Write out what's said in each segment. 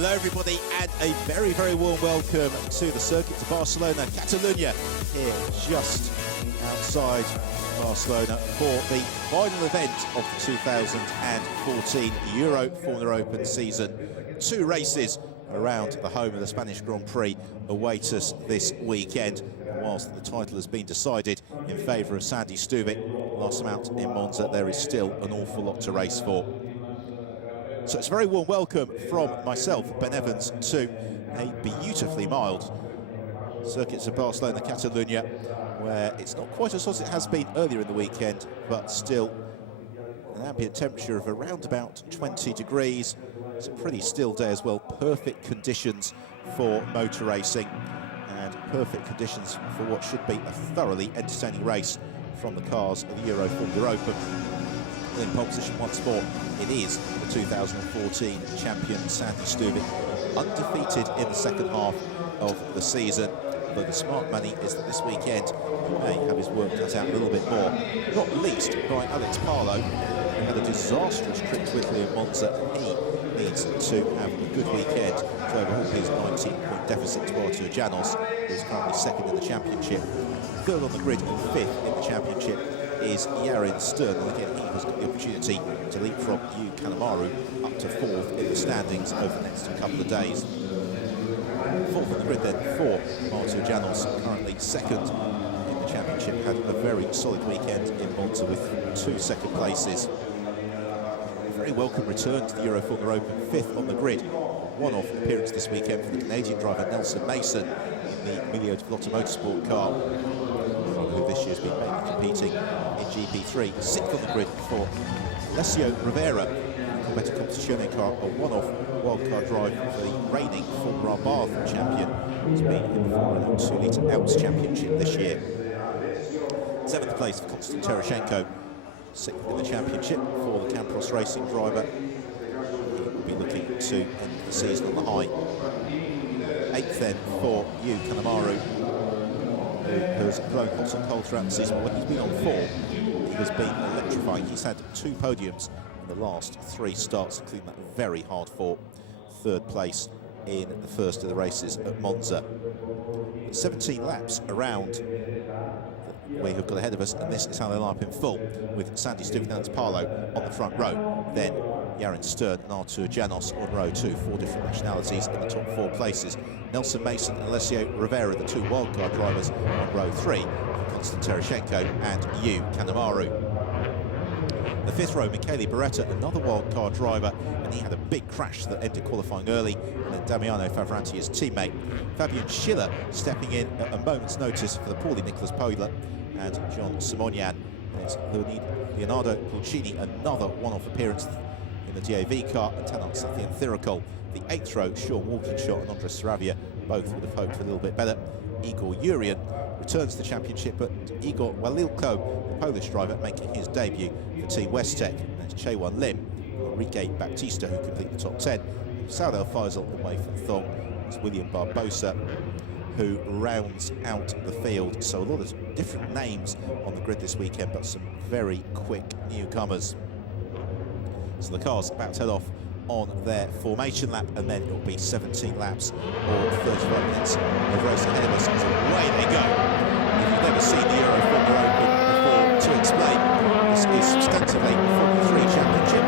Hello everybody and a very, very warm welcome to the circuit to Barcelona, Catalunya, here just outside Barcelona for the final event of the 2014 Euroformula Open season. 2 races around the home of the Spanish Grand Prix await us this weekend. And whilst the title has been decided in favour of Sandy Stuvik last time out in Monza, there is still an awful lot to race for. So it's a very warm welcome from myself, Ben Evans, to a beautifully mild circuit of Barcelona, Catalunya, where it's not quite as hot as it has been earlier in the weekend, but still an ambient temperature of around about 20 degrees. It's a pretty still day as well. Perfect conditions for motor racing and perfect conditions for what should be a thoroughly entertaining race from the cars of the Euroformula Open. In pole position once more, it is the 2014 champion Sandy Stuvik, undefeated in the second half of the season. But the smart money is that this weekend he may have his work cut out a little bit more, not least by Alex Palou, who had a disastrous trip quickly in Monza, and he needs to have a good weekend to overhaul his 19-point deficit to Artur Janos, who is currently second in the championship. Third on the grid and fifth in the championship is Yarin Stern, and again he has got the opportunity to leapfrog Yu Kanemaru up to fourth in the standings over the next couple of days. Fourth on the grid then for Artur Janos, currently second in the championship, had a very solid weekend in Monza with 2 second places. A very welcome return to the Euroformula Open, fifth on the grid. One-off appearance this weekend for the Canadian driver Nelson Mason in the Emilio Vlotta Motorsport car, who this year has been mainly competing in GP3. Sixth on the grid for Alessio Rivera, Better Competizione car, a one-off wildcard drive for the reigning Formula Bath champion, who's been in the Formula 2 Litre Alps Championship this year. Seventh place for Konstantin Tereshchenko, sixth in the championship for the Campos Racing driver. He will be looking to end the season on the high. Eighth then for Yu Kanemaru, who has blown hot and cold throughout the season. But when he's been on form, he has been electrifying. He's had 2 podiums in the last 3 starts, including that very hard-fought third place in the first of the races at Monza. 17 laps around we have got ahead of us, and this is how they line up in full, with Sandy Stuvik and Alex Palou on the front row, then Yarin Stern and Artur Janos on row 2, 4 different nationalities in the top 4 places. Nelson Mason and Alessio Rivera, the 2 wildcard drivers, on row 3, for Konstantin Tereshchenko and Yu Kanemaru. The 5th row, Michele Beretta, another wildcard driver, and he had a big crash that ended qualifying early, and then Damiano Favranti, his teammate. Fabian Schiller stepping in at a moment's notice for the poorly Nicolas Pola, and John Simonian. There's Leonardo Pulcini, another one-off appearance in the DAV car, and Tanan Sathian Thirikol. The 8th row, Sean Walkinshaw and Andres Saravia, both would have hoped for a little bit better. Igor Urian returns to the championship, but Igor Walilko, the Polish driver, making his debut for Team Westtech. That's Chaewon Lim, Enrique Baptista, who complete the top 10. Saud El Faisal and Wei Fen Thong. It's William Barbosa, who rounds out the field. So a lot of different names on the grid this weekend, but some very quick newcomers. So the car's about to head off on their formation lap, and then it'll be 17 laps or 35 minutes of race ahead of us. So away they go. If you've never seen the Euroformula Open before, to explain, this is substantively a Formula 3 championship.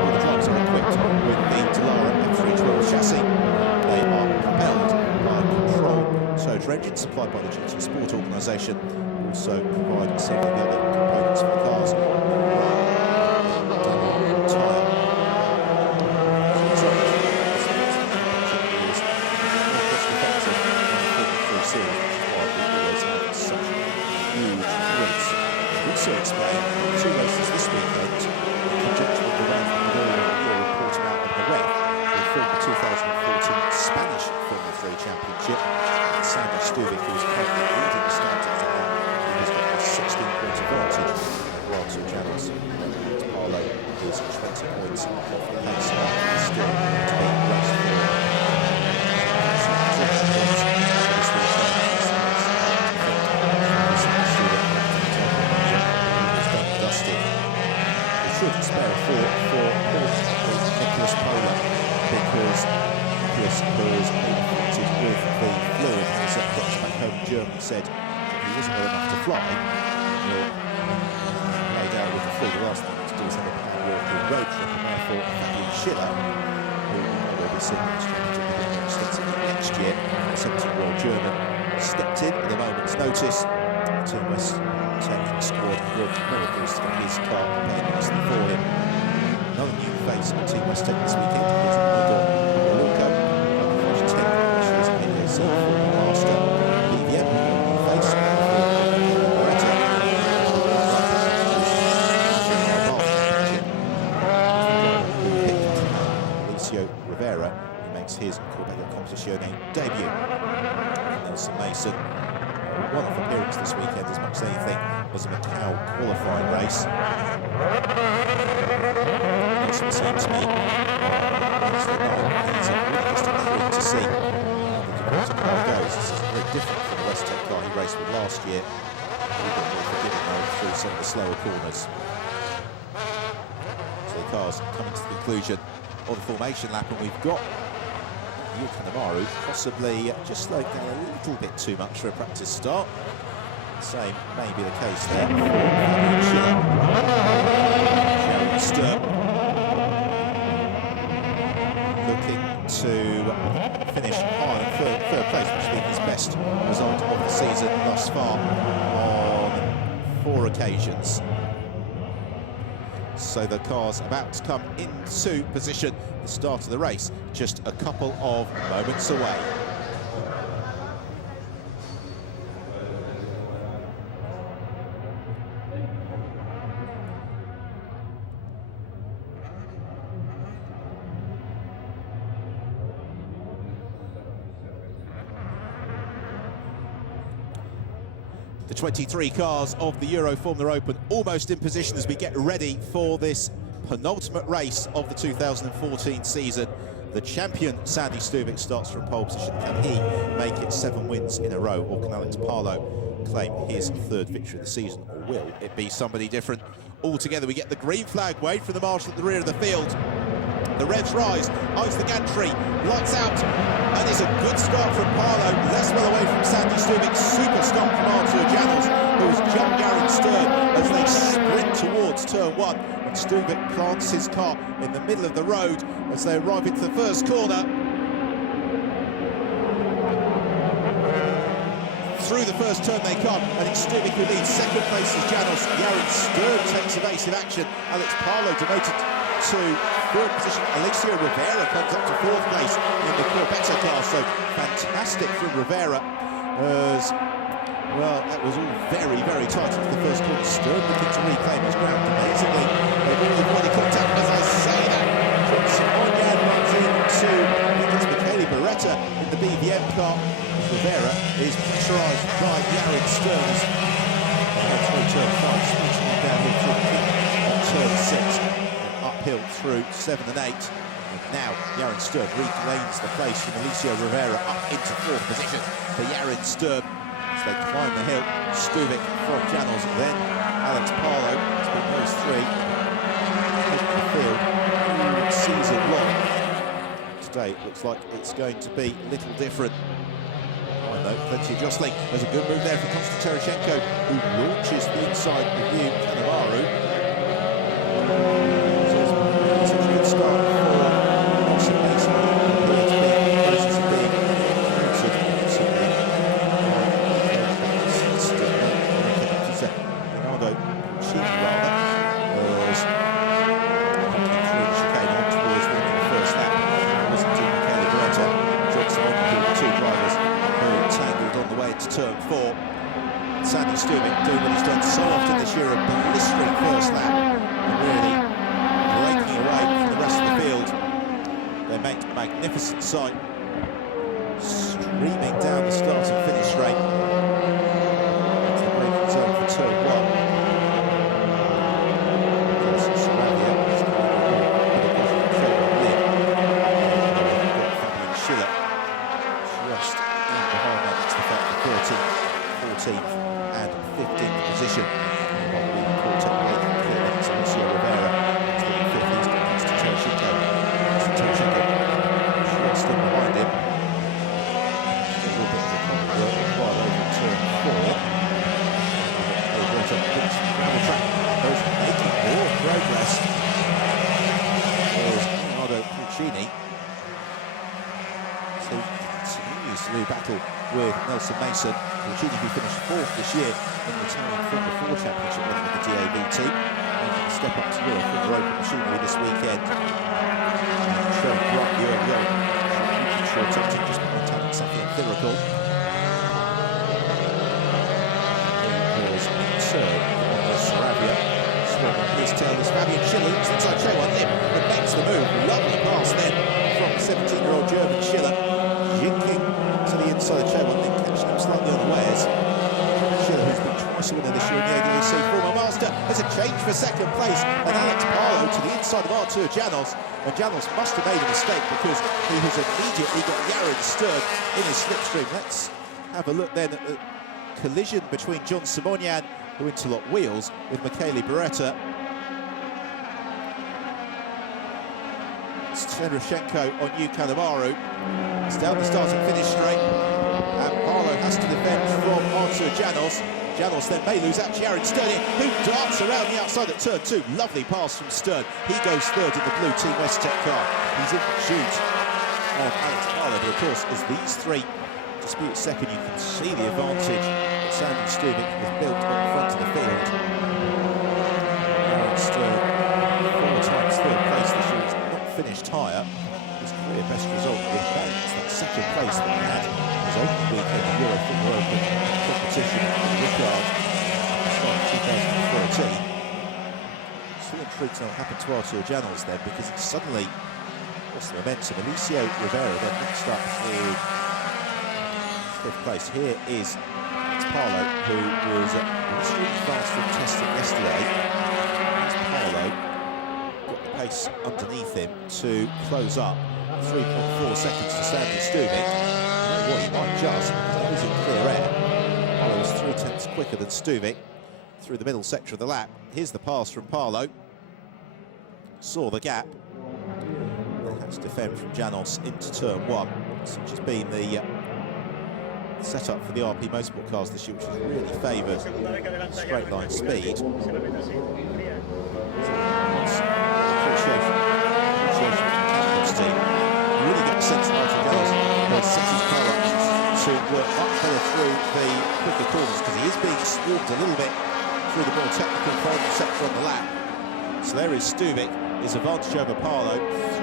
All the drivers are equipped with the Dallara F312 chassis. They are propelled by a control Toyota engine supplied by the GT Sport organisation. Also provide several of the other components for the cars. Also explain 2 races this weekend in conjunction with the round of the year reporting out on the web will form the 2014 Spanish Formula 3 Championship. And Sandy Stuvik, who is currently leading the standings in that, has got a 16-point advantage, while Artur Janos and Palou is 20 points off the pace. Still to be raced for. Should spare a 4 for Nicolas Pola. because Nicholas has been afflicted with the flu, and his doctor back home in Germany said he wasn't well enough to fly. Laid out with the flu. The last thing he wanted to do was have a planned European road trip, and therefore Fabian Schiller, who will be seeing this championship a bit more extensively next year, the 17-year-old German, stepped in at a moment's notice. Team West Tech scored good miracles to get his car prepared nicely for him. Another new face on Team West Tech this weekend is Igor Luca, who finished 10th this year's ADAC for Master BVM. New face for Rivera, who makes his Corbeil Competizione debut. Nelson Mason, one-off appearance this weekend as much as anything was a Macau qualifying race. Nelson seems to me Wednesday night, he's really just intrigued to see how the Dakota car goes. This is very different from the West Tech car he raced with last year. A little bit more forgiving though through some of the slower corners. So the car's coming to the conclusion of the formation lap, and we've got Euroformula possibly just slowed down a little bit too much for a practice start. Same may be the case there for Fabian Schiller. Jared Sturm looking to finish high in third place, which has been his best result of the season thus far on 4 occasions. So the car's about to come into position. The start of the race just a couple of moments away. The 23 cars of the Euroformula Open almost in position as we get ready for this penultimate race of the 2014 season. The champion, Sandy Stuvik, starts from pole position. Can he make it 7 wins in a row, or can Alex Parlow claim his 3rd victory of the season, or will it be somebody different altogether? We get the green flag wave from the marshal at the rear of the field. The revs rise, eyes the gantry, lights out, and it's a good start from Parlow, less well away from Sandy Stuvik. Super start from Arthur Janels, who has jumped Garen Stern as they sprint towards turn 1. And Stuvik plants his car in the middle of the road as they arrive into the first corner. Through the first turn they come, and it's Stuvik who leads. Second place is Janos. Garen Stern takes evasive action. Alex Parlow demoted to 3rd position. Alicia Rivera comes up to 4th place in the Corvette car, so fantastic from Rivera. As well, that was all very, very tight into the first corner. Stern looking to reclaim his ground amazingly. They've already avoided contact, as I say that. Simonian runs into Nicholas Michele Beretta in the BVM car. Rivera is pressurised by Jared Stearns. Through turn 5, smooching on downhill through the at turn 6. Uphill through 7 and 8. And now Jared Stern reclaims the place from Alicia Rivera up into 4th position for Jared Stern as they climb the hill. Stuvik from Janos, then Alex Parlow. It's been those 3 in the field all season long. Today it looks like it's going to be a little different. Though, plenty of jostling. There's a good move there from Konstantin Tereshchenko, who launches the inside of Yu Kanemaru. So it's a good start for Nelson Mason, who appears to be in the process of being promoted Leonardo Chini rather, was knocking through the chicane on towards winning the first lap. It wasn't too Michele Beretta, Johnson on the 2 drivers tangled on the way into turn 4. Sandy Stuvik doing what he's done so often this year, a blistering first lap, and really breaking away from the rest of the field. They make a magnificent sight, streaming down the start and finish straight to the braking zone for turn 1. Schiller just in behind them. It's the fact that 13th, 14th and 15th position. While we caught up with clear next to Alicia Rivera. It's the 5th, he's got Konstantin Tereshchenko. with Nelson Mason, who finished 4th this year in the Italian Formula 4 Championship winning with the DAB team. Making a step up to Euroformula open machinery this weekend. Showing bright the early on. Short touching just behind talent Safi and Thiracle. He was third on Sarabia. Swung on his tail as Fabian Schiller looks inside show on limb, but makes the move. Lovely pass then from 17-year-old German Schiller. Jinking to the inside of show on limb, catching him slightly unawares. Schiller, who's been twice a winner this year in the ADAC, former master, has a change for second place, and Alex Parlow to the inside of Artur Janos. And Janos must have made a mistake because he has immediately got Yared Stern in his slipstream. Let's have a look then at the collision between John Simonian, who interlocked wheels, with Michele Beretta. Stenroshenko on Yukan Amaru. It's down the start and finish straight. And Parlow has to defend from Artur Janos. Janos then may lose out to Yared Stern, who darts around the outside at turn 2. Lovely pass from Stern. He goes third in the blue Team Westtech car. He's in pursuit of Alex Parlow, but of course, as these three dispute second, you can see the advantage that Sandy Stuvik has built up front of the field. Yared Stern, 4 times third place this year, has not finished higher. His career best result with balance, that second place that he had his opening weekend in Euroformula Open competition with Ricard at 2013. So intrigued what happened to Artur Janos then, because it suddenly lost the momentum. Alicio Rivera then mixed up in 5th place. Here is Parlow, who was extremely fast from testing yesterday. As Parlow got the pace underneath him to close up 3.4 seconds to Sandy Stuvik. You know what, he might just, because he was in clear air. Parlow was 0.3 quicker than Stuvik through the middle sector of the lap. Here's the pass from Parlow. Saw the gap. Then had to defend from Janos into turn 1. It's just been the setup for the RP Motorsport cars this year, which has really favoured straight line speed. Appreciation from the team. You really get the sense that Artur Janos will set his car up to work much better through the quicker corners, because he is being swarmed a little bit through the more technical final sector on the lap. So there is Stuvik, his advantage over Parlow,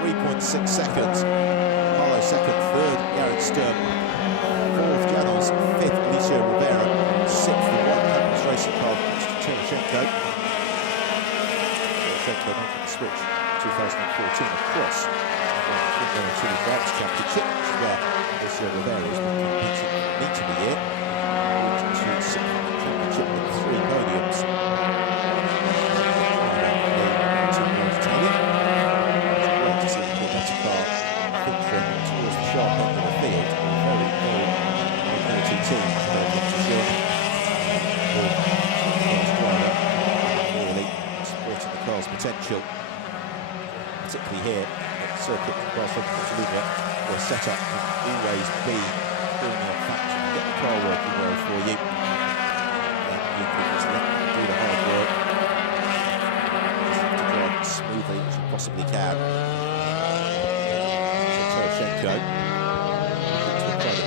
3.6 seconds. Parlow second, third, Yared Stern. 4th, Janos. 5th, Alicio Rivera. 6th, the White Campus Racing car, Stenroshenko. Stenroshenko making the switch 2014 across from Formula 2 Drivers' Championship, which is where Alicio Rivera has been competing for meet of the year. Reaching to 6th in the championship with 3 podiums. Great to see the Corvette car featuring towards the sharp end of the field. Very ability team, really supporting the car's potential, particularly here at the circuit of Barcelona, where setup can always be premium factor to get the car working well for you. And you can just let them do the hard work, just have to drive as smoothly as you possibly can. Stenroshenko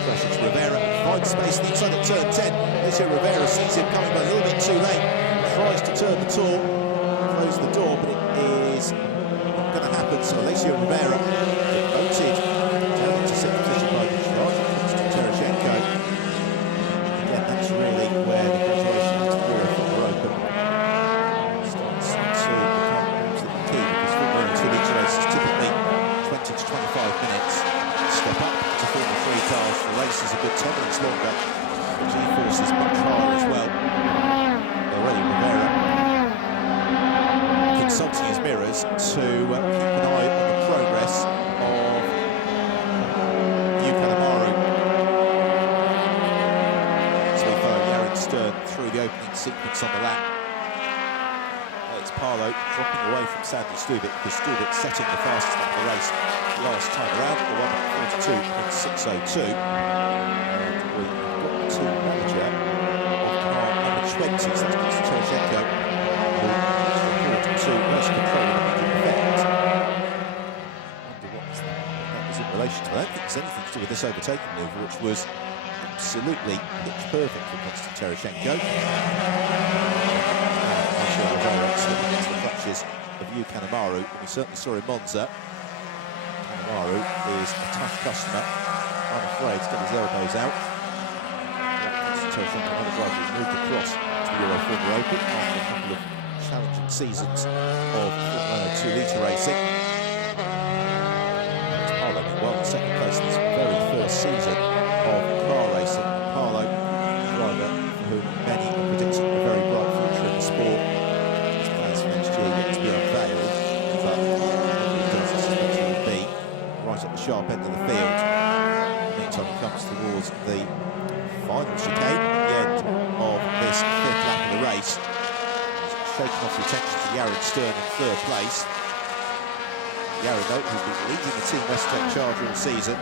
pressure to Rivera, finds space inside at turn 10. Alicio Rivera sees him coming by a little bit too late, tries to turn the tour, close the door, but it is not going to happen. So Alicio Rivera devoted down into 6th position by Stenroshenko. Again, that's really where the graduation into Euroformula Open starts to become absolutely key, because Formula 2 each race is typically 20 to 25 minutes. Step up to Formula 3 cars, the race is a good 10 minutes longer. The G-force is much higher as well. Already Rivera consulting his mirrors to keep an eye on the progress of Yukan Amaru. So we follow Yared Stern through the opening sequence on the lap. It's Parlow dropping away from Sandy Stuvik, because Stuvik setting the fastest lap of the race last time around, the 1:42.602. And we've got to manager of car number 20, so that's Stenroshenko, who is reported to race control in effect. I wonder what that was in relation to. I don't think it's anything to do with this overtaking manoeuvre, which was absolutely pitch perfect for Konstantin Tereshchenko. Slipping into the clutches of Yu Kanemaru, and we certainly saw in Monza. Kanemaru is a tough customer, unafraid to get his elbows out. Konstantin Tereshchenko, another driver who's moved across to the Euroformula Open after a couple of challenging seasons of Formula 2 litre racing. Paolo, meanwhile, in second place in his very first season of car racing. Paolo, a driver for whom many are predicting a very bright future in the sport. His plans for next year yet to be unveiled, but whatever he does, I suspect he will be right at the sharp end of the field. In the meantime, he comes towards the final chicane at the end of this fifth lap of the race. He's shaken off the attention to Yaron Stern in third place. Yaron, though, who's been leading the Team Westtech charge all season,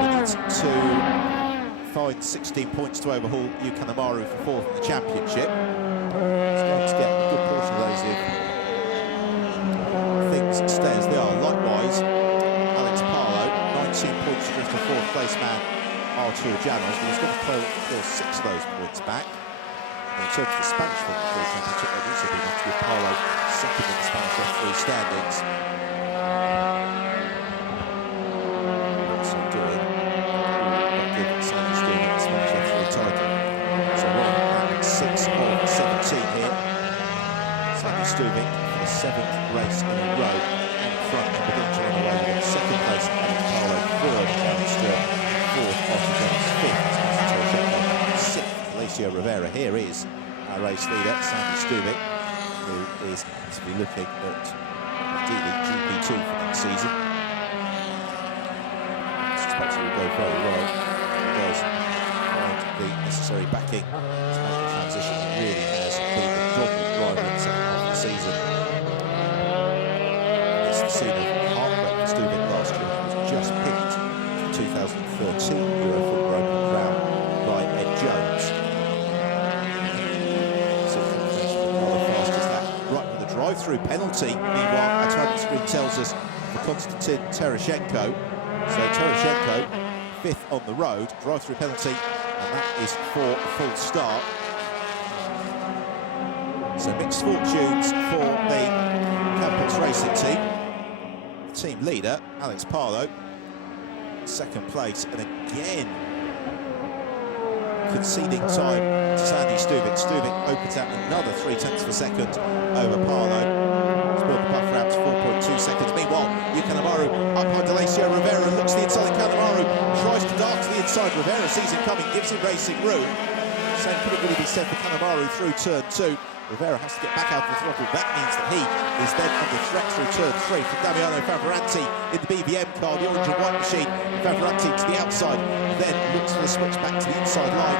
he needs to find 16 points to overhaul Yu Kanemaru for fourth in the championship. He's going to get a good portion of those if things stay as they are. Likewise, Alex Paolo, 19 points adrift to fourth place man Artur Janos, but he's going to clear 6 of those points back. In terms of the Spanish Formula 3 Championship, they've also been enough to give Paolo second in the Spanish F3 standings. Also doing that give Sandy Stewart the Spanish F3 title. So we're 6 of 17 here. Sandy Stewart for the 7th race in a row out front and beginning to run away with second place. Alex Paolo third, Yaron Stern fourth, Artur Janos fifth, sixth. Alessio Rivera here is our race leader, Sandy Stewart, who is to be looking at ideally GP2 for next season. I suspect he will go very well. He does find the necessary backing to make the transition. He really has been the dominant driver in the second half of the season. And it's the scene of heartbreak for Stewart last year. He was just picked for the 2013 Euroformula Open crown by Ed Jones. Drive-through penalty, meanwhile, our target screen tells us for Konstantin Tereshchenko. So Tereshchenko, 5th on the road, drive-through penalty, and that is for a full start. So mixed fortunes for the Campos Racing team. The team leader, Alex Paolo, 2nd place, and again conceding time to Sandy Stewart. Stewart opens out another 0.3 of a second over Paolo. He's built the buffer out to 4.2 seconds. Meanwhile, Yu Kanemaru up behind Alessio Rivera and looks to the inside. Kanemaru tries to dart to the inside. Rivera sees him coming, gives him racing room. Same couldn't really be said for Kanemaru through turn 2. Rivera has to get back out of the throttle. That means that he is then under threat through turn 3 from Damiano Favoranti in the BVM car, the orange and white machine. Favoranti to the outside, then looks for the switch back to the inside line.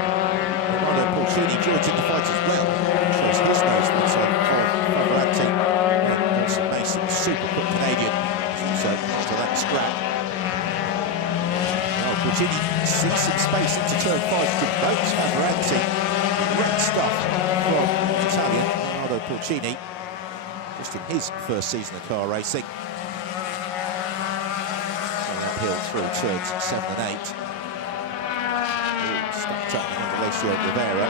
Ronaldo Pulcini joins in the fight as well. Shows his nose to the inside of Favoranti. And Nelson Mason, super quick Canadian, so after that scrap. Now Pulcini sees some space into turn 5, devotes Favoranti. Great stuff from Italian Ronaldo Pulcini, just in his first season of car racing. Going uphill through turns 7 and 8. Stuck up behind Alessio Rivera.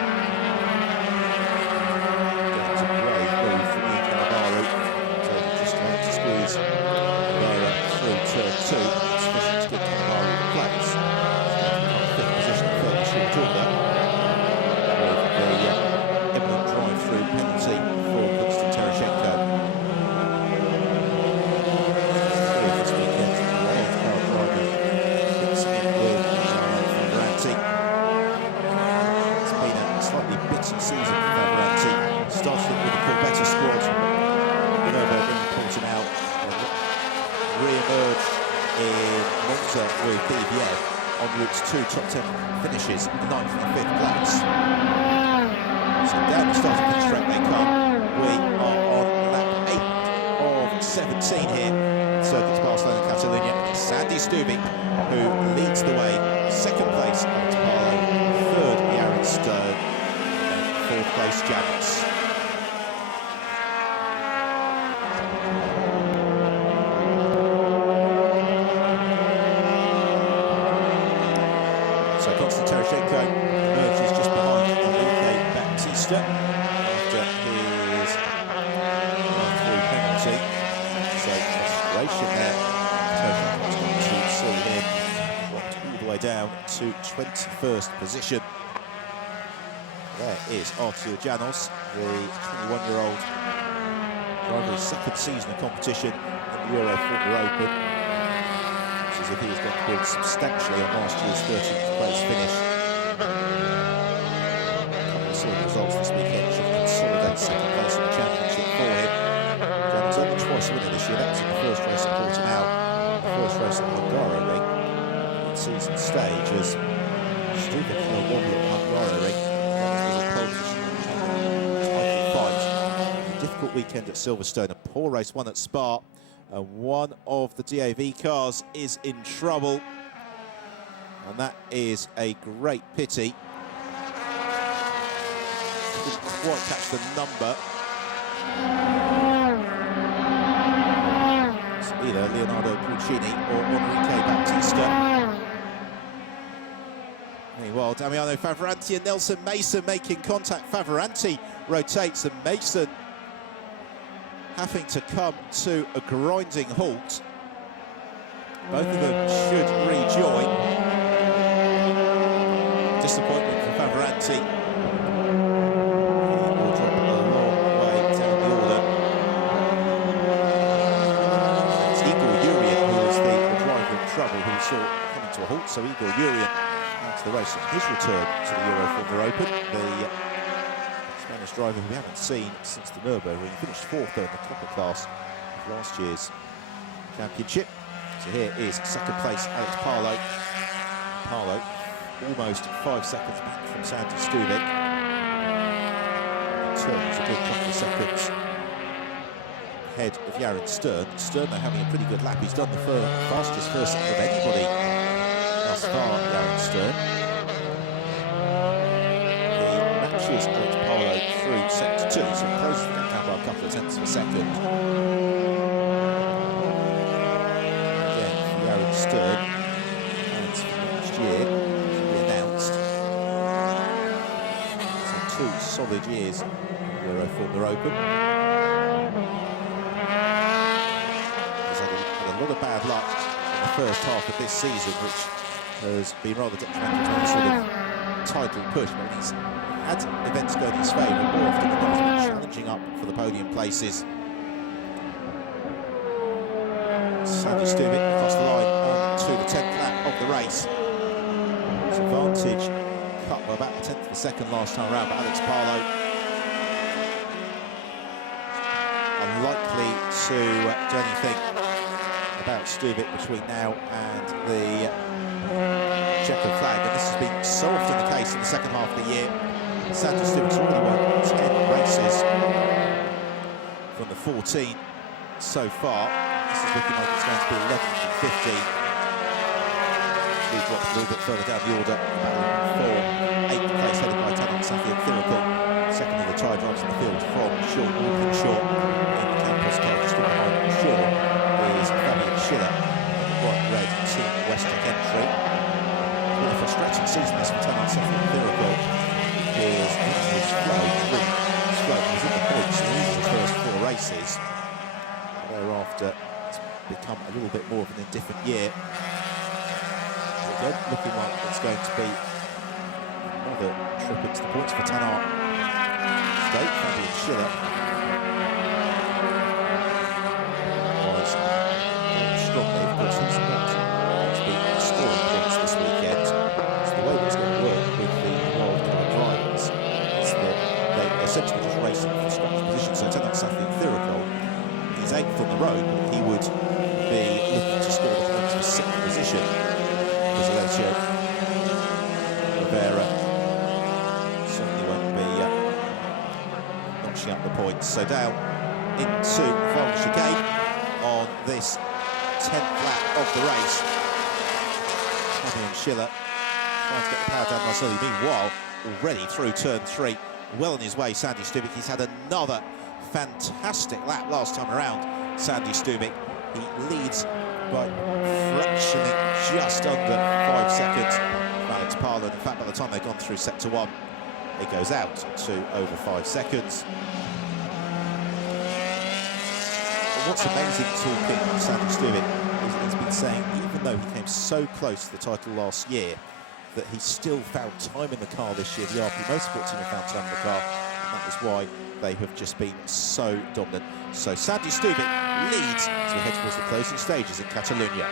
Getting to brave move from Yu Kanemaru. So just trying to squeeze Rivera through turn 2. Sufficient to give Kanemaru the place. He's going to become 5th position in fairly short order. Drive-through penalty for Konstantin Tereshchenko. This weekend, wildcard driver picks in with Favoranti. It's been a slightly bitter season for Favoranti. Started with the Corvette squad, Minerva then pulled him out, and re-emerged in Monza with BVM en route to 2 top 10 finishes, the 9th and 5th place. So down the starting finish track they come. We are on lap 8 of 17 here at Circuits Barcelona, Catalonia. It's Sandy Stewart who leads the way. 2nd place, Alex Paolo. 3rd, Yaron Stern. And 4th place, Janos. Batista after his through penalty. So frustration there. Total to see him dropped all the way down to 21st position. There is Artur Janos, the 21-year-old driver, his second season of competition in the Euroformula Open. It's as if he has got to build substantially on last year's 13th place finish. A couple of solid results this weekend should consolidate second place in the championship for him. Janos only twice a winner this year. That was in the first race at Portimao, the first race at the Hungaroring mid-season stage, as Stupid for a wobble at Hungaroring. Difficult weekend at Silverstone, a poor race one at Spa, and one of the DAV cars is in trouble, and that is a great pity. Couldn't quite catch the number. It's either Leonardo Pulcini or Enrique Batista. Meanwhile, Damiano Favoranti and Nelson Mason making contact. Favoranti rotates and Mason having to come to a grinding halt. Both of them should rejoin. Disappointment for Favoranti. He will drop a long way down the order. It's Igor Urian who was the driver in trouble, who we saw coming to a halt. So Igor Urian out of the race on his return to the Euroformula Open. The Spanish driver who we haven't seen since the Nürburgring. He finished fourth in the Copper class of last year's championship. So here is second place Alex Parlo. Parlo almost 5 seconds back from Sandy Stuvik. Turns a good couple of seconds ahead of Yaron Stern. Stern though having a pretty good lap. He's done the fastest first lap of anybody thus far, Yaron Stern. He matches Alex Parlo through sector 2, so he closes the gap by a couple of tenths of a second. Again, for Yaron Stern, and for next year, to be announced. So 2 solid years Euroformula Open. He's had a lot of bad luck in the first half of this season, which has been rather detrimental to any sort of title push, but he's had events go in his favour more often than not. He's been challenging up for the podium places. Sandy Stuvik across the line on to the 10th lap of the race. His advantage cut by about a tenth of a second last time around, but Alex Parlo unlikely to do anything about Stuvik between now and the checker flag, and this has been so often the case in the second half of the year. Sandy Stuvik's already won 10 races from the 14 so far. This is looking like it's going to be 11th and 15. He drops a little bit further down the order, battling for 8th place, headed by Tanak Safi and Thiracal. Second of the tie drivers in the field from Shaw, walking short in the campus car, just behind Shaw is Fabian Schiller in the bright red Team Western entry. It's been a frustrating season this for Tanak Safi and Thiracal. His flow, he was in the points in the first 4 races. Thereafter, it's become a little bit more of an indifferent year. Again, looking like it's going to be another trip into the points for Tanak. Today, Fabian Schiller was going strongly. Of course, he's not going to be scoring points this weekend. So the way that's going to work with the wild-card drivers is that they essentially just race from scratch position. So Tanak Safi and Thiracal, he's 8th on the road, but he would be looking to score the points for 6th position. Because Alessio Rivera certainly won't be notching up the points. So down into the final chicane on this 10th lap of the race. Fabian Schiller trying to get the power down Marcelli. Meanwhile, already through turn 3, well on his way, Sandy Stuvik. He's had another fantastic lap last time around. Sandy Stuvik, he leads by fractioning just under 5 seconds from Alex Parlo. In fact, by the time they've gone through sector 1, it goes out to over 5 seconds. But what's amazing talking to Sandy Stewart is he's been saying, even though he came so close to the title last year, that he still found time in the car this year. The RP Motorsport team have found time in the car, and that is why they have just been so dominant. So Sandy Stewart leads as we head towards the closing stages in Catalonia.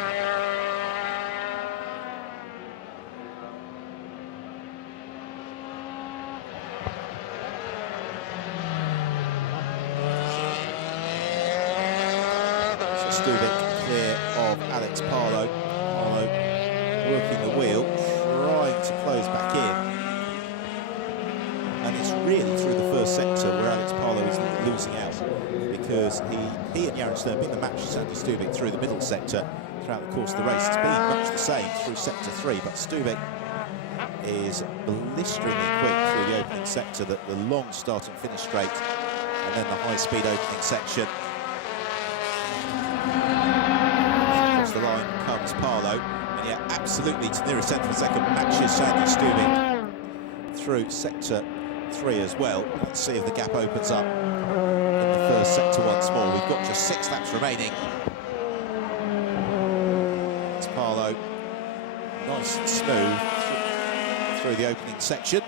So Stewart clear of Alex Parlo. Parlo working the wheel, trying to close back in. And it's really through the first sector where Alex Parlo is losing out, because he and Jaron Stern being the match to Sandy Stewart through the middle sector throughout the course of the race. It's been much the same through sector 3, but Stewart is blisteringly quick through the opening sector, the long start and finish straight, and then the high-speed opening section. Across the line comes Parlo, and yeah, absolutely to nearest tenth of a second matches Sandy Stewart through sector 3 as well. Let's see if the gap opens up in the first sector once more. We've got just 6 laps remaining. It's Parlo, nice and smooth through the opening section,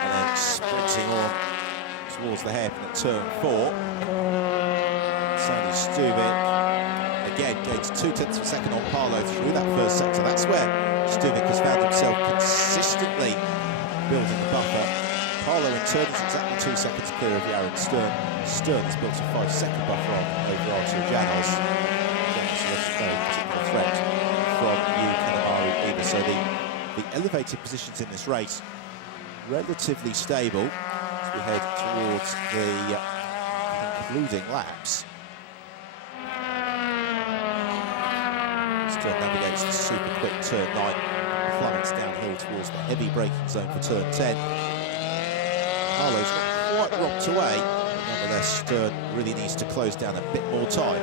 and then sprinting on towards the hairpin at turn 4. Sandy Stewart again gains 0.2 of a second on Parlo through that first sector. That's where Stewart has found himself consistently building the buffer. Parlo in turn is exactly 2 seconds clear of Jaron Stern. Stern has built a 5-second buffer on over Artur Janos. Janos has no particular threat from Kanemaru either. So the elevated positions in this race relatively stable as we head towards the concluding laps. Stern navigates the super quick turn 9, plummets downhill towards the heavy braking zone for turn 10. Parlo's not quite rocked away, but nonetheless Stern really needs to close down a bit more time.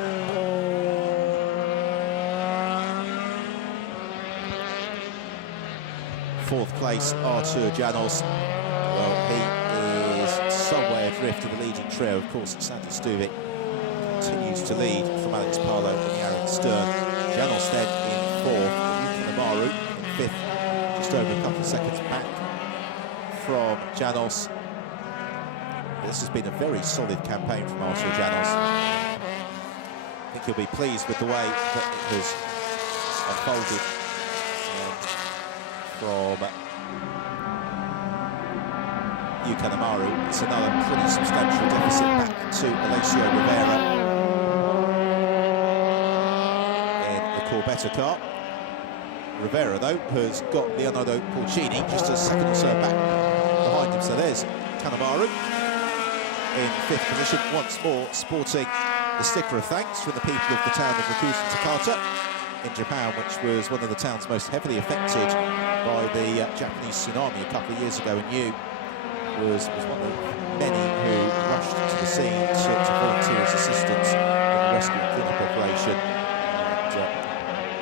Fourth place, Artur Janos. Well, he is some way adrift of the leading trio. Of course, Sandy Stewart continues to lead from Alex Parlo and Jaron Stern. Janos then in 4th, Kanemaru in 5th, just over a couple of seconds back from Janos. This has been a very solid campaign from Artur Janos. I think he'll be pleased with the way that it has unfolded from Kanemaru. It's another pretty substantial deficit back to Alessio Rivera Corbetta car. Rivera, though, has got Leonardo Porcini just a second or so back behind him. So there's Kanemaru in 5th position, once more sporting the sticker of thanks from the people of the town of Rikuzen Takata in Japan, which was one of the towns most heavily affected by the Japanese tsunami a couple of years ago, and you was one of many who rushed to the scene to volunteer as assistance in the rescue and cleanup operation.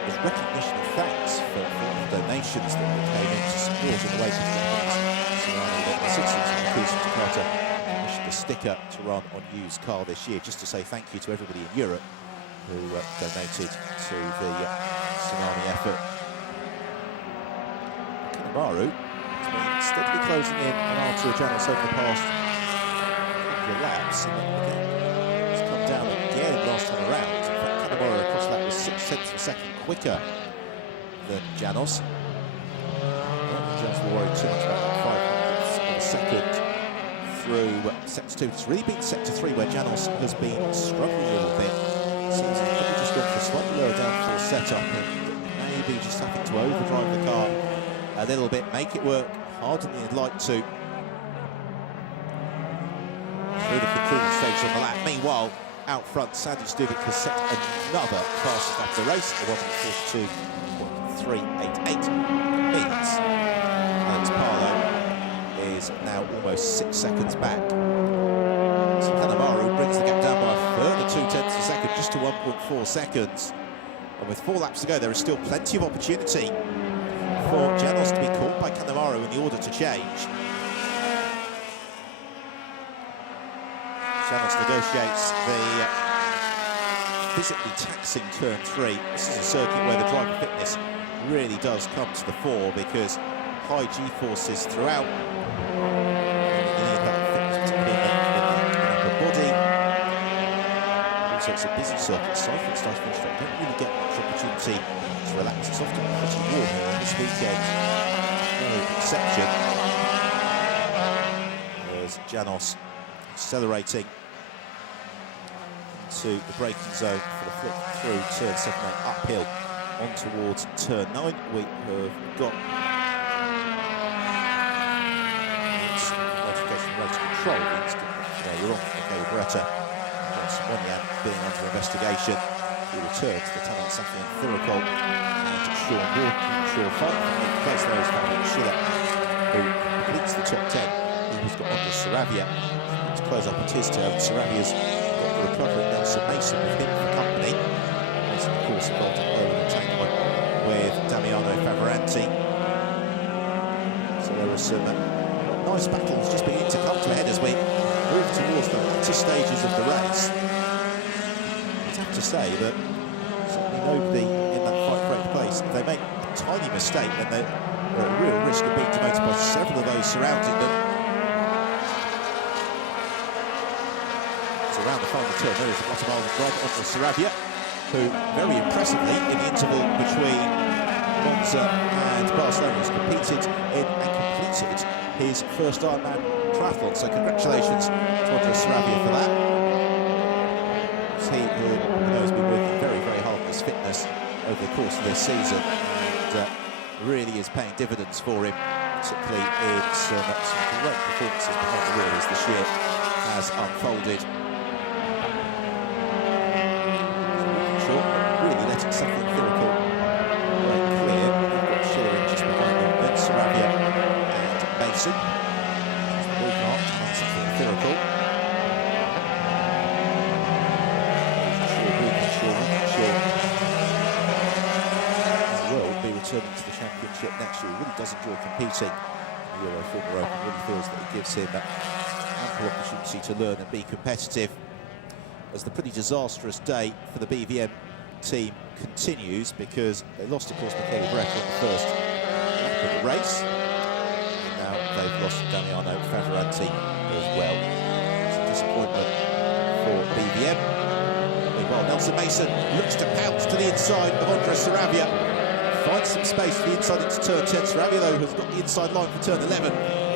As recognition of thanks for the donations that came in to support in the wake of the tsunami, the citizens of Rikuzen Takata commissioned a sticker to run on used car this year, just to say thank you to everybody in Europe who donated to the tsunami effort. Kanemaru has been steadily closing in on Artur Janos over the past couple of laps, and then again it's come down again last time around. In fact, Kanemaru across that was 0.6 of a second quicker than Janos. I don't think Janos will worry too much about that 500th of a second through sector 2. It's really been sector 3 where Janos has been struggling a little bit. Seems he's probably just gone for a slightly lower downforce setup and maybe just having to overdrive the car a little bit, make it work harder than he'd like to through the concluding stage on the lap. Meanwhile, out front, Sandy Stewart has set another fastest lap of the race, a 1:42.388. Means Alex Parlo is now almost 6 seconds back. So Kanemaru brings the gap down by a further 0.2 of a second, just to 1.4 seconds. And with 4 laps to go, there is still plenty of opportunity for Janos to be caught by Cannavaro in the order to change. Janos negotiates the physically taxing turn 3. This is a circuit where the driver fitness really does come to the fore because high G-forces throughout. You need that fitness, particularly in the upper body. Also, it's a busy circuit. Cycling starts to finish. You don't really get much opportunity to relax. It's often pretty warm here this weekend. No exception. There's Janos accelerating into the braking zone for the flip through turn 7 uphill on towards turn 9. We have got its notification of motor control. You're on okay, Beretta. Simonian being under investigation. We return to the Tanat Safi and Thirikol and Sean Walker. Sean Fight in place there is Fabio Schiller, who completes the top 10. He has got Andres Saravia to close up at his turn. Saravia's got the recovering Nelson Mason with him for company. Mason, of course, involved in early entanglement with Damiano Favoranti. So there are some nice battles just beginning to come to a head as we move towards the latter stages of the race. I'd have to say that certainly nobody in that fight for 8th place, if they make a tiny mistake, then they're at real risk of being demoted by several of those surrounding them. So around the final turn, there is the Guatemalan driver, Andres Saravia, who very impressively, in the interval between Monza and Barcelona, has competed in and completed his first Ironman triathlon. So congratulations to Andres Saravia for that. It's he who has been working very, very hard on his fitness over the course of this season and really is paying dividends for him, particularly in some great performances behind the wheel as this year has unfolded. Really letting something Thirikol break clear. We've got Schiller just behind them, then Saravia and Mason. There's the ballpark, and something Thirikol. Will be returning to the championship next year. He really does enjoy competing in the Euroformula Open. Really feels that it gives him ample opportunity to learn and be competitive. As the pretty disastrous day for the BVM team continues, because they lost, of course, Michele Brett on the first lap of the race, and now they've lost Damiano Favoranti as well. It's a disappointment for BVM. Meanwhile, Nelson Mason looks to pounce to the inside of Andres Saravia, finds some space for the inside into turn 10. Saravia, though, has got the inside line for turn 11.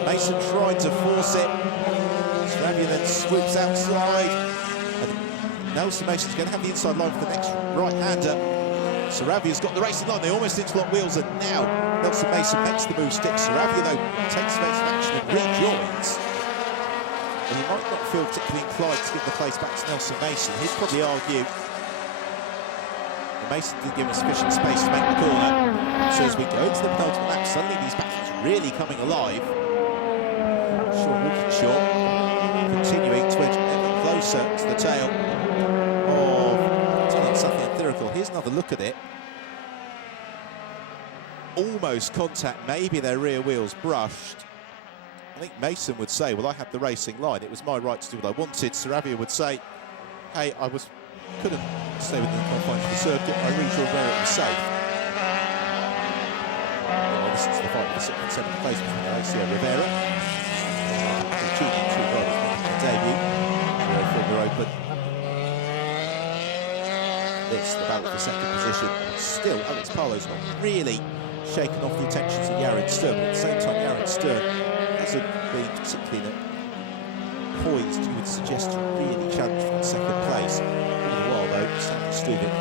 Mason trying to force it. Saravia then swoops outside. Nelson Mason's going to have the inside line for the next right-hander. Saravia's got the racing line. They almost interlock wheels, and now Nelson Mason makes the move stick. Saravia, though, takes space of action and rejoins. And he might not feel particularly inclined to give the place back to Nelson Mason. He'd probably argue that Mason didn't give him sufficient space to make the corner. So as we go into the penultimate lap, suddenly these battles are really coming alive. Sean Walkinshaw continuing to edge ever closer to the tail of Safi and Thirikol. Here's another look at it. Almost contact, maybe their rear wheels brushed. I think Mason would say, well, I had the racing line. It was my right to do what I wanted. Saravia would say, hey, couldn't stay within the confines of the circuit. I rejoined where it was safe. Well, this is the fight for the 6th and 7th place between Alessio Rivera. Two drivers making their debut. Euroformula Open. This, the battle for second position. Still, Alex Pallou's not really shaken off the attentions of Yared Stern, but at the same time, Yared Stern hasn't been particularly poised, you would suggest, to really challenge for second place. All the while, though, Sandy Stuvik,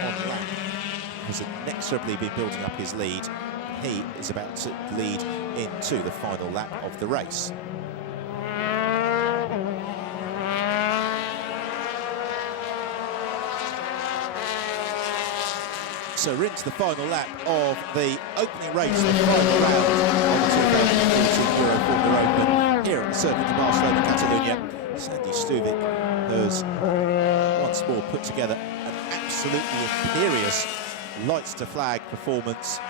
upon lap, has inexorably been building up his lead. He is about to lead into the final lap of the race. So we're into the final lap of the opening race of the final round of the 2014 Euroformula Open here at the circuit of Barcelona, Catalonia. Sandy Stuvik has once more put together an absolutely imperious lights to flag performance.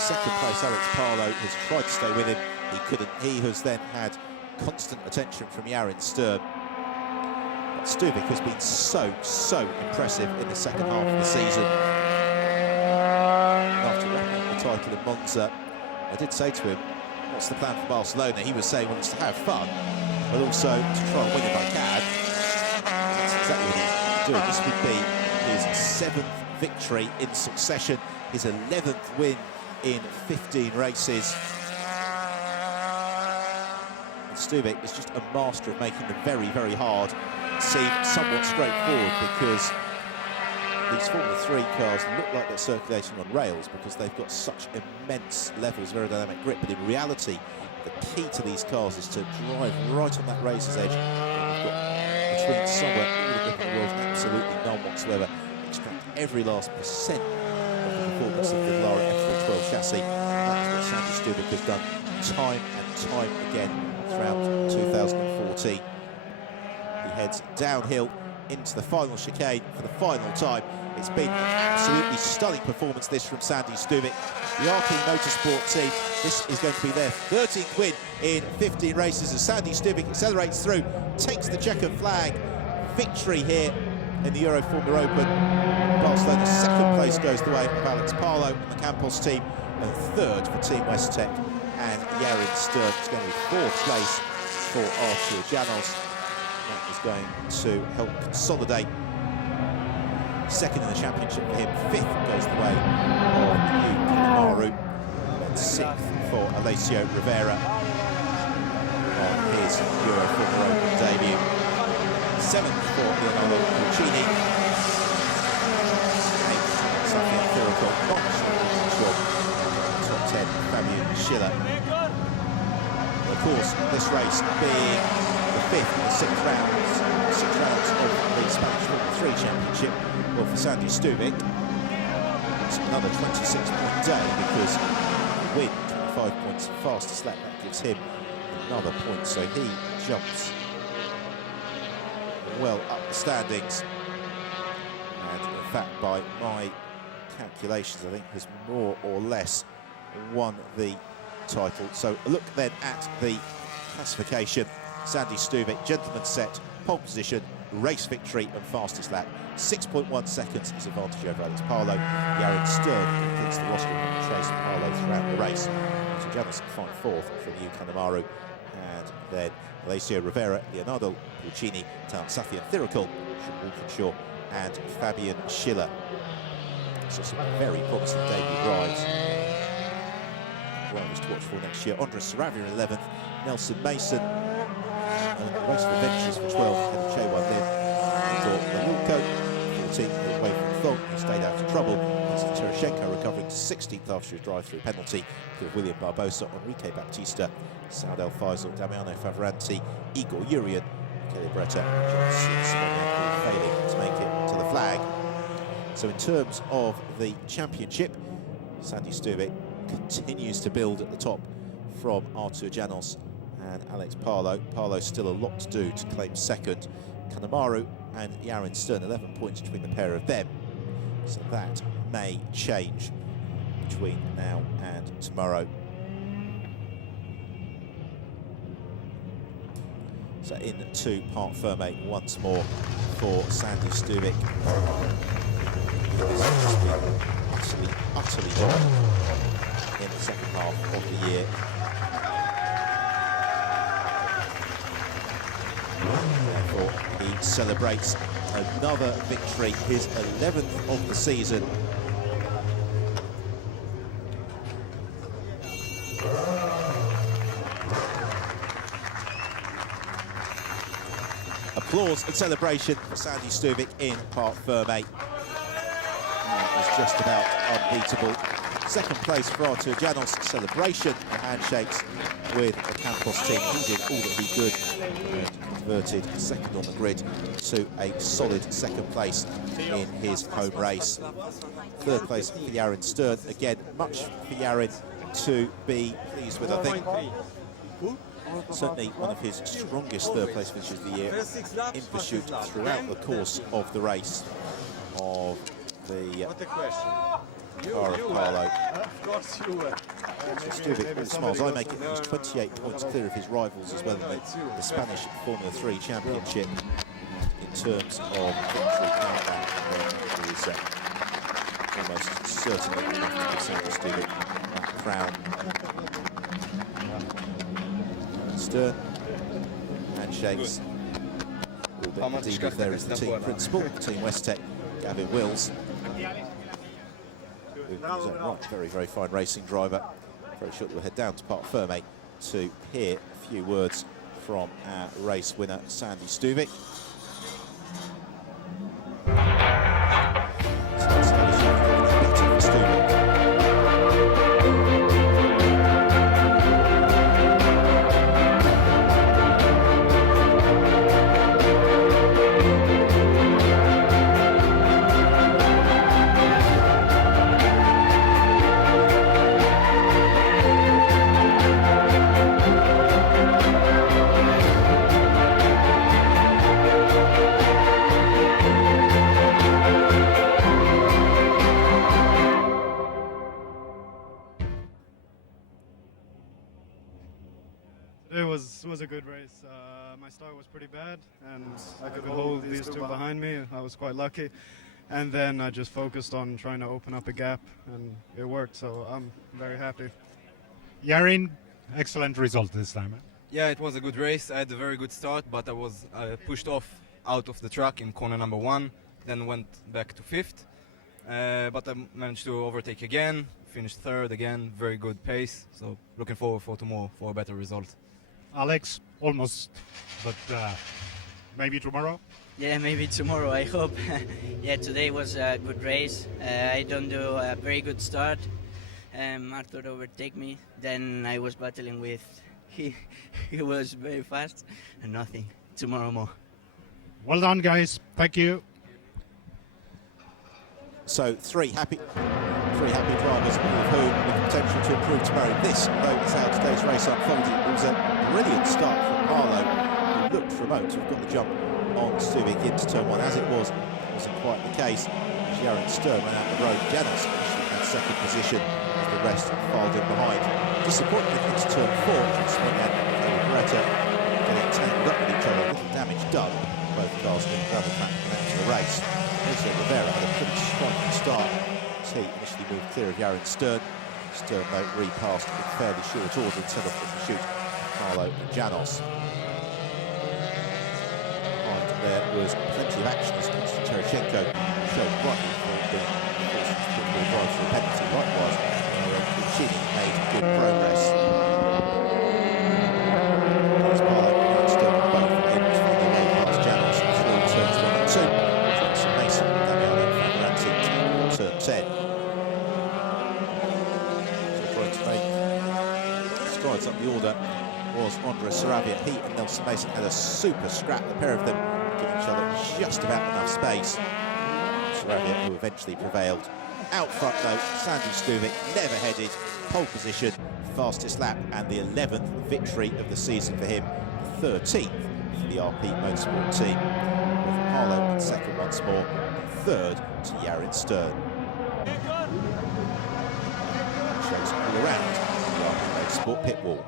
second place, Alex Parlow, has tried to stay with him. He couldn't. He has then had constant attention from Yarin Stern. But Stubik has been so impressive in the second half of the season. And after wrapping up the title in Monza, I did say to him, what's the plan for Barcelona? He was saying, well, it's to have fun, but also to try and win if I can. And that's exactly what he's doing. This would be his 7th victory in succession, his 11th win in 15 races. And Stubik is just a master of making them very hard seem somewhat straightforward, because these Formula 3 cars look like they're circulating on rails because they've got such immense levels of aerodynamic grip, but in reality the key to these cars is to drive right on that razor's edge. We've got between somewhere all the grip in the world and absolutely none whatsoever. Extract every last percent of the performance of the Lara F312 chassis. That's what Sandy Stubik has done time and time again throughout 2014. He heads downhill into the final chicane for the final time. It's been an absolutely stunning performance, this, from Sandy Stubik. The RP Motorsport team, this is going to be their 13th win in 15 races as Sandy Stubik accelerates through, takes the checkered flag victory here in the Euroformula Open. Barcelona's second place goes the way of Alex Parlow and the Campos team, and third for Team Westech and Yarin Stern. It's going to be fourth place for Artur Janos. That is going to help consolidate second in the championship for him. Fifth goes the way of Kanemaru, and sixth for Alessio Rivera on his Euroformula Open debut. Seventh for Leonardo Puccini. Eighth, Safia Firikol. Top 10, Fabian Schiller. Of course, this race being the fifth and the sixth rounds of the Spanish Formula 3 Championship. Well, for Sandy Stubik, it's another 26-point day, because the win, 25 points fastest lap, that gives him another point, so he jumps well up the standings, and in fact, by my calculations, I think has more or less won the title. So a look then at the classification. Sandy Stubik, gentleman's set, pole position, race victory and fastest lap. 6.1 seconds his advantage over Alex Parlow. Yarin Stern completes the roster and chase Parlow throughout the race. So Janos find fourth from Yu Kanemaru, and then Alessio Rivera, Leonardo Puccini, Safia Firikol, Walkinshaw, and Fabian Schiller. So some very promising debut drives. Drivers to watch for next year. Andres Sarabia in 11th, Nelson Mason, Race for Adventures for 12th, and Chewan Lin. Mayulko, 14th, away from Thong, who stayed out of trouble. Terashenko recovering to 16th after his drive-through penalty. William Barbosa, Enrique Baptista, Saud El Faisal, Damiano Favoranti, Igor Urian, Kelly Bretta, John Simonian, failing to make it to the flag. So in terms of the championship, Sandy Stubik continues to build at the top from Artur Janos and Alex Parlow. Parlow still a lot to do to claim second. Kanemaru and Yarin Stern, 11 points between the pair of them. So that may change between now and tomorrow. So into Parc Fermé once more for Sandy Stubik. This has been utterly dominant in the second half of the year. Therefore, he celebrates another victory, his 11th of the season. Applause and celebration for Sandy Stubik in Parc Fermé. That was just about unbeatable. Second place for Artur Janos, celebration and handshakes with the Campos team. He did all that he could and converted second on the grid to a solid second place in his home race. Third place for Yarin Stern. Again, much for Yarin to be pleased with, I think. Certainly one of his strongest third place finishes of the year in pursuit throughout the course of the race of the car of Carlo. Of course you were. Stuvik all smiles. I make it. He's 28 points clear of his rivals as well in the Spanish Formula 3 Championship. In terms of victory countdown, there is almost certainly enough to Sandy Stuvik crown. Stern handshakes. Indeed, if there is the team principal, Team Westtech, Gavin Wills. Who's a very, very fine racing driver. Very shortly we'll head down to Parc Ferme to hear a few words from our race winner, Sandy Stuvik. It was a good race. My start was pretty bad, and I could hold these two behind me. I was quite lucky, and then I just focused on trying to open up a gap, and it worked. So I'm very happy. Yarin, excellent result this time. Yeah, it was a good race. I had a very good start, but I was pushed off out of the track in corner number 1, then went back to 5th. But I managed to overtake again, finished 3rd again, very good pace. So looking forward for tomorrow for a better result. Alex, almost, but maybe tomorrow? Yeah, maybe tomorrow, I hope. Yeah, today was a good race. I don't do a very good start. Arthur overtake me. Then I was battling with, he was very fast and nothing. Tomorrow more. Well done, guys. Thank you. So three happy drivers, all of whom with potential to improve tomorrow. This, though, is how today's race unfolded. It was a brilliant start from Carlo, who looked remote to have got the jump on Stuvik into turn 1. As it wasn't quite the case. Yarin Stern ran out the road. Janos actually had second position as the rest filed in behind. Disappointingly into turn 4, which swung out Beretta getting tangled up with each other. Little damage done. Both cars getting gravel track to the race. Also, Rivera had a pretty striking start as he initially moved clear of Yarin Stern. Stern, though, repassed in fairly short order instead of the shoot Carlo and Janos. Behind there was plenty of action as Konstantin Cheryshenko showed brightly for being forced to put the drive for a penalty. Likewise, Puccini made good progress. As Carlo and Yarin Stern were both able to find their way past Janos through turns 1 and 2. Mason, Damiano, Fabranti, turn 10. So trying to make strides up the order was Andres Saravia. He and Nelson Mason had a super scrap, the pair of them giving each other just about enough space. Saravia, who eventually prevailed. Out front though, Sandy Stuvik, never headed, pole position, fastest lap, and the 11th victory of the season for him, the 13th for the RP Motorsport team. Carlo in second once more, and 3rd to Yarin Stern. Shows all around the RP Motorsport pit wall.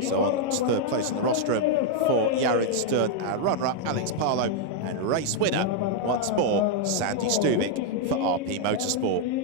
So on to 3rd place in the rostrum for Yarin Stern, our runner-up Alex Palou, and race winner once more Sandy Stuvik for RP Motorsport.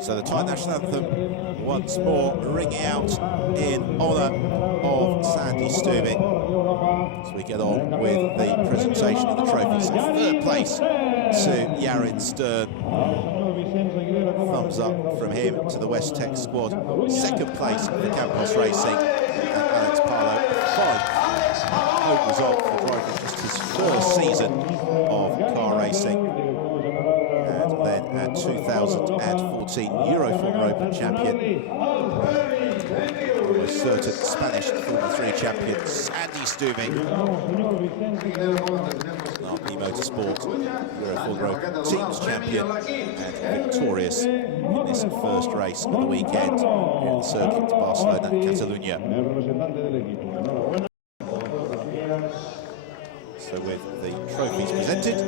So the Thai national anthem once more ringing out in honour of Sandy Stuvik as we get on with the presentation of the trophy. So third place to Yarin Stern. Thumbs up from him to the West Tech squad. Second place for Campos Racing and Alex Parlow. Fine home result for the driver, just his first season of car racing. And then our 2014 Euroformula Open champion, almost certain Spanish Formula 3 champion, Sandy Stuvik. RP Motorsport Euroformula Open Teams champion and victorious in this first race of the weekend here at the circuit to Barcelona, Catalonia. So with the trophies presented, a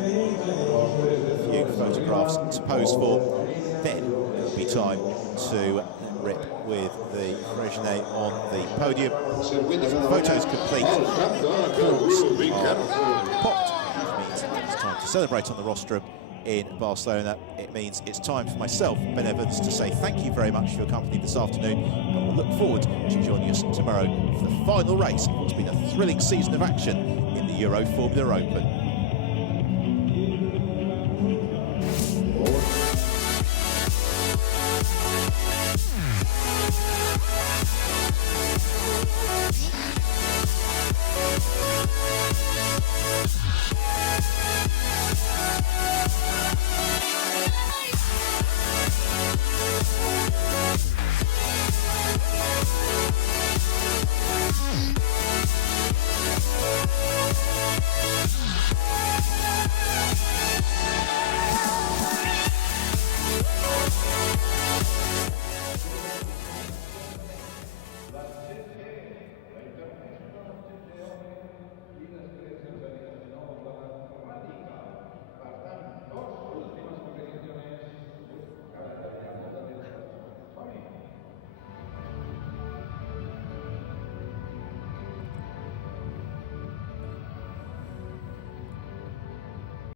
few photographs to pose for, then it'll be time to rip with the Fresnay on the podium. Photos complete, corks are popped, which means it's time to celebrate on the rostrum in Barcelona. It means it's time for myself, Ben Evans, to say thank you very much for your company this afternoon, and we'll look forward to joining us tomorrow for the final race of what's been a thrilling season of action in the Euroformula Open.